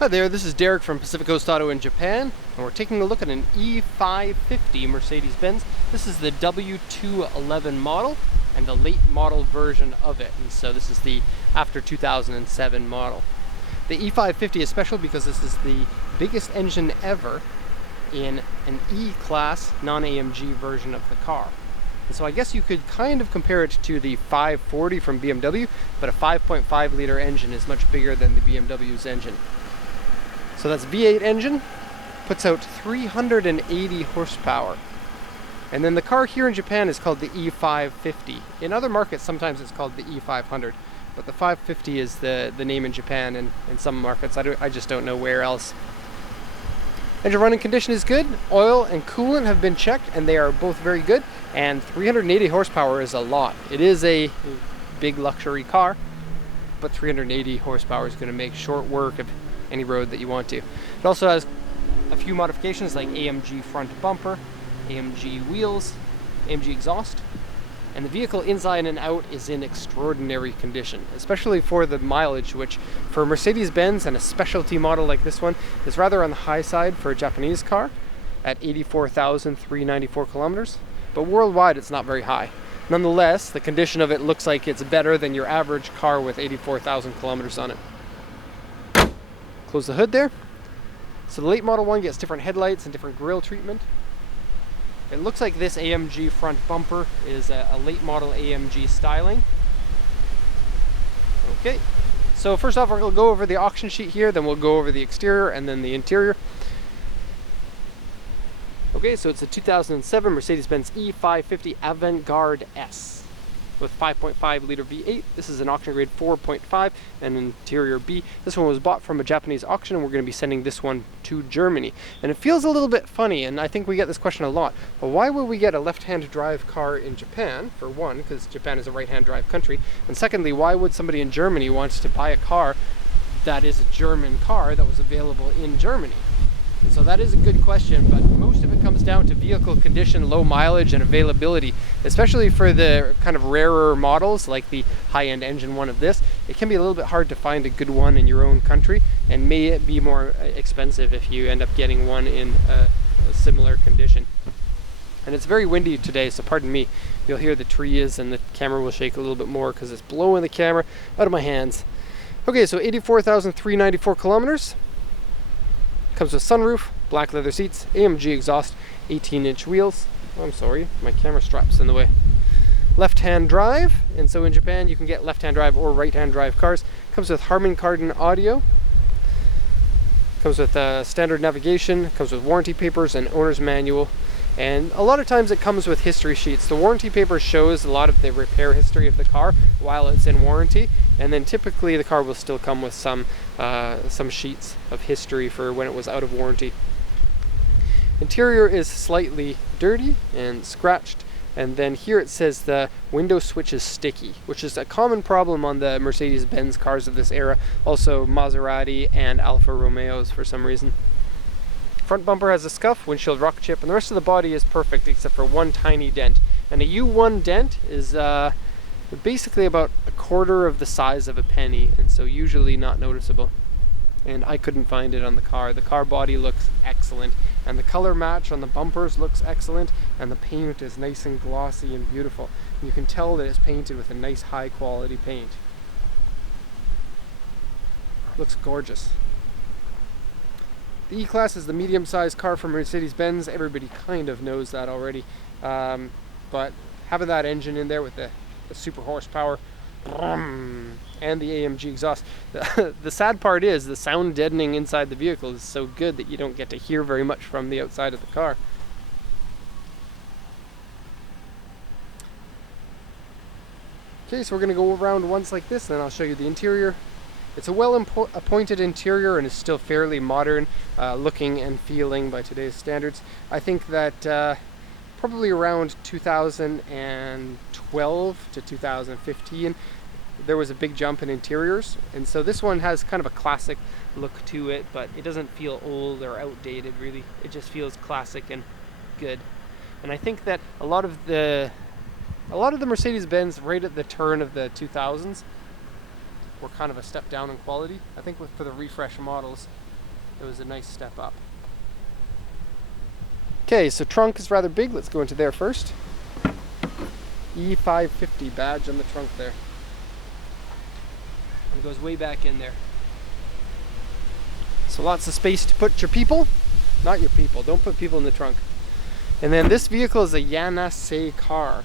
Hi there, this is Derek from Pacific Coast Auto in Japan, and we're taking a look at an E550 Mercedes-Benz. This is the W211 model and the late model version of it, and so this is the after 2007 model. The E550 is special because this is the biggest engine ever in an E-Class non-AMG version of the car. And so I guess you could kind of compare it to the 540 from BMW, but a 5.5 liter engine is much bigger than the BMW's engine. So that's V8 engine, puts out 380 horsepower. And then the car here in Japan is called the E550. In other markets, sometimes it's called the E500, but the 550 is the name in Japan, and in some markets, I just don't know where else. Engine running condition is good. Oil and coolant have been checked, and they are both very good. And 380 horsepower is a lot. It is a big luxury car, but 380 horsepower is going to make short work of any road that you want to. It also has a few modifications like AMG front bumper, AMG wheels, AMG exhaust, and the vehicle inside and out is in extraordinary condition, especially for the mileage, which for Mercedes-Benz and a specialty model like this one is rather on the high side for a Japanese car at 84,394 kilometers, but worldwide it's not very high. Nonetheless, the condition of it looks like it's better than your average car with 84,000 kilometers on it. Close the hood there. So the late model one gets different headlights and different grille treatment. It looks like this AMG front bumper is a late model AMG styling. Okay, so first off we're going to go over the auction sheet here, then we'll go over the exterior and then the interior. Okay, so it's a 2007 Mercedes-Benz E550 Avant-Garde S with 5.5 liter V8. This is an auction grade 4.5 and interior B. This one was bought from a Japanese auction, and we're going to be sending this one to Germany. And it feels a little bit funny, and I think we get this question a lot. But why would we get a left-hand drive car in Japan? For one, because Japan is a right-hand drive country. And secondly, why would somebody in Germany want to buy a car that is a German car that was available in Germany? So that is a good question, but most of it comes down to vehicle condition, low mileage, and availability. Especially for the kind of rarer models, like the high-end engine one of this, it can be a little bit hard to find a good one in your own country, and may be more expensive if you end up getting one in a similar condition. And it's very windy today, so pardon me. You'll hear the trees, and the camera will shake a little bit more because it's blowing the camera out of my hands. Okay, so 84,394 kilometers. Comes with sunroof, black leather seats, AMG exhaust, 18-inch wheels. Oh, I'm sorry, my camera strap's in the way. Left-hand drive, and so in Japan you can get left-hand drive or right-hand drive cars. Comes with Harman Kardon audio. Comes with standard navigation. Comes with warranty papers and owner's manual. And a lot of times it comes with history sheets. The warranty paper shows a lot of the repair history of the car while it's in warranty, and then typically the car will still come with some sheets of history for when it was out of warranty. Interior is slightly dirty and scratched, and then here it says the window switch is sticky, which is a common problem on the Mercedes-Benz cars of this era, also Maserati and Alfa Romeos for some reason. Front bumper has a scuff, windshield rock chip, and the rest of the body is perfect except for one tiny dent. And a U1 dent is basically about a quarter of the size of a penny, and so usually not noticeable. And I couldn't find it on the car. The car body looks excellent, and the color match on the bumpers looks excellent, and the paint is nice and glossy and beautiful. You can tell that it's painted with a nice high quality paint. Looks gorgeous. The E-Class is the medium-sized car from Mercedes-Benz. Everybody kind of knows that already. But having that engine in there with the super horsepower and the AMG exhaust, the sad part is the sound deadening inside the vehicle is so good that you don't get to hear very much from the outside of the car. Okay, so we're going to go around once like this, and then I'll show you the interior. It's a well-appointed interior and is still fairly modern looking and feeling by today's standards. I think that probably around 2012 to 2015 there was a big jump in interiors, and so this one has kind of a classic look to it, but it doesn't feel old or outdated really. It just feels classic and good. And I think that a lot of the Mercedes-Benz right at the turn of the 2000s were kind of a step down in quality. I think for the refresh models, it was a nice step up. Okay, so trunk is rather big. Let's go into there first. E550 badge on the trunk there. It goes way back in there. So lots of space to put your people. Not your people, don't put people in the trunk. And then this vehicle is a Yanase car.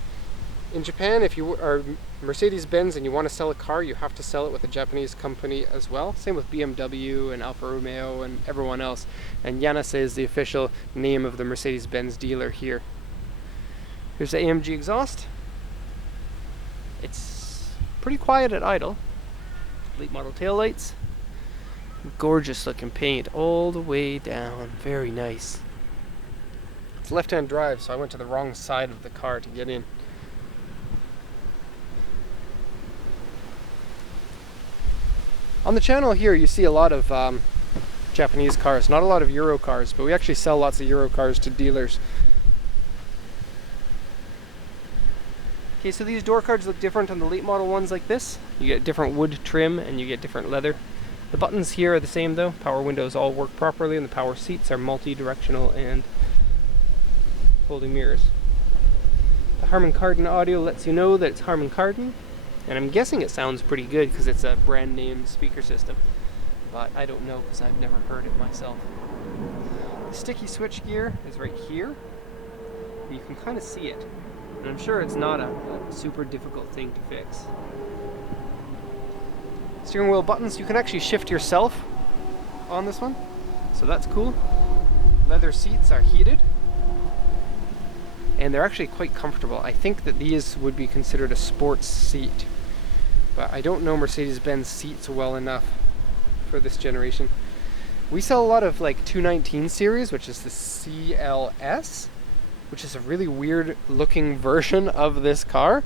In Japan, if you are Mercedes-Benz and you want to sell a car, you have to sell it with a Japanese company as well. Same with BMW and Alfa Romeo and everyone else. And Yanase is the official name of the Mercedes-Benz dealer here. Here's the AMG exhaust. It's pretty quiet at idle. Late model taillights. Gorgeous looking paint all the way down. Very nice. It's left-hand drive, so I went to the wrong side of the car to get in. On the channel here, you see a lot of Japanese cars, not a lot of Euro cars, but we actually sell lots of Euro cars to dealers. Okay, so these door cards look different on the late model ones like this. You get different wood trim and you get different leather. The buttons here are the same though. Power windows all work properly and the power seats are multi-directional and folding mirrors. The Harman Kardon audio lets you know that it's Harman Kardon. And I'm guessing it sounds pretty good because it's a brand name speaker system. But I don't know because I've never heard it myself. The sticky switch gear is right here. You can kind of see it. And I'm sure it's not a super difficult thing to fix. Steering wheel buttons, you can actually shift yourself on this one. So that's cool. Leather seats are heated. And they're actually quite comfortable. I think that these would be considered a sports seat. But I don't know Mercedes-Benz seats well enough for this generation. We sell a lot of like 219 series, which is the CLS, which is a really weird looking version of this car,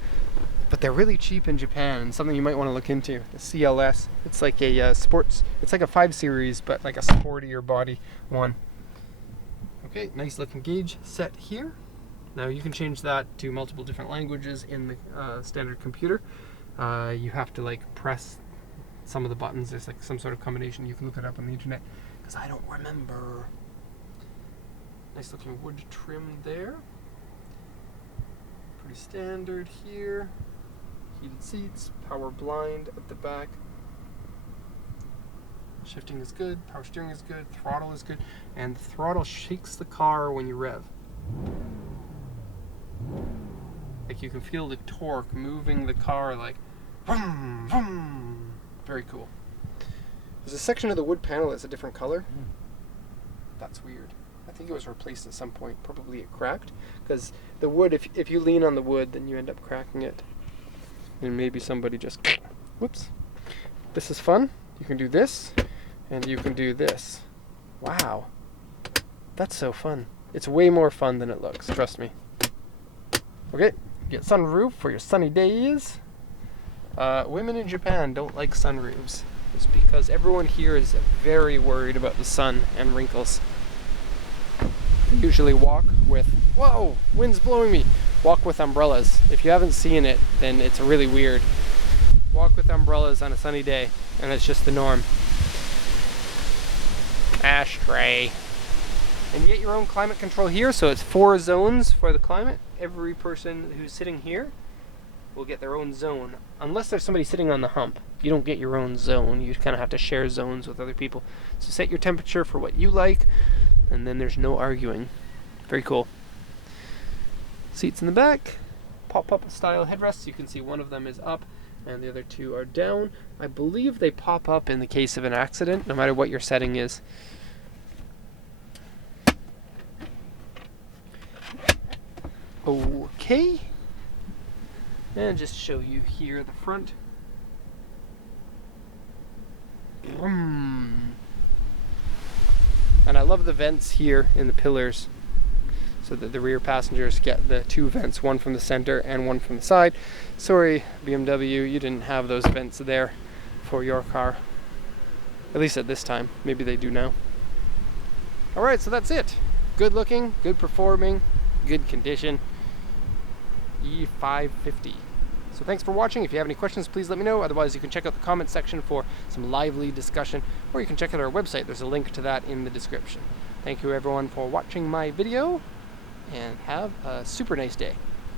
but they're really cheap in Japan and something you might want to look into. The CLS, it's like a sports, it's like a 5 series, but like a sportier body one. Okay, nice looking gauge set here. Now you can change that to multiple different languages in the standard computer. You have to like press some of the buttons. There's like some sort of combination. You can look it up on the internet because I don't remember. Nice looking wood trim there. Pretty standard here. Heated seats, power blind at the back. Shifting is good, power steering is good, throttle is good, and the throttle shakes the car when you rev. Like you can feel the torque moving the car like vroom, vroom. Very cool. There's a section of the wood panel that's a different color. That's weird. I think it was replaced at some point. Probably it cracked. Because the wood, if you lean on the wood, then you end up cracking it. And maybe somebody just... Whoops. This is fun. You can do this. And you can do this. Wow. That's so fun. It's way more fun than it looks. Trust me. Okay. Get sunroof for your sunny days. Women in Japan don't like sunroofs. It's because everyone here is very worried about the sun and wrinkles. They usually walk with, whoa, wind's blowing me. Walk with umbrellas. If you haven't seen it, then it's really weird. Walk with umbrellas on a sunny day, and it's just the norm. Ashtray. And you get your own climate control here, so it's 4 zones for the climate. Every person who's sitting here will get their own zone. Unless there's somebody sitting on the hump, you don't get your own zone. You kind of have to share zones with other people. So set your temperature for what you like, and then there's no arguing. Very cool. Seats in the back, pop-up style headrests. You can see one of them is up and the other 2 are down. I believe they pop up in the case of an accident, no matter what your setting is. Okay. And just show you here the front. And I love the vents here in the pillars, so that the rear passengers get the 2 vents, one from the center and one from the side. Sorry, BMW, you didn't have those vents there for your car. At least at this time. Maybe they do now. Alright, so that's it. Good looking, good performing, good condition. E550. So thanks for watching. If you have any questions, please let me know. Otherwise, you can check out the comment section for some lively discussion, or you can check out our website. There's a link to that in the description. Thank you everyone for watching my video, and have a super nice day.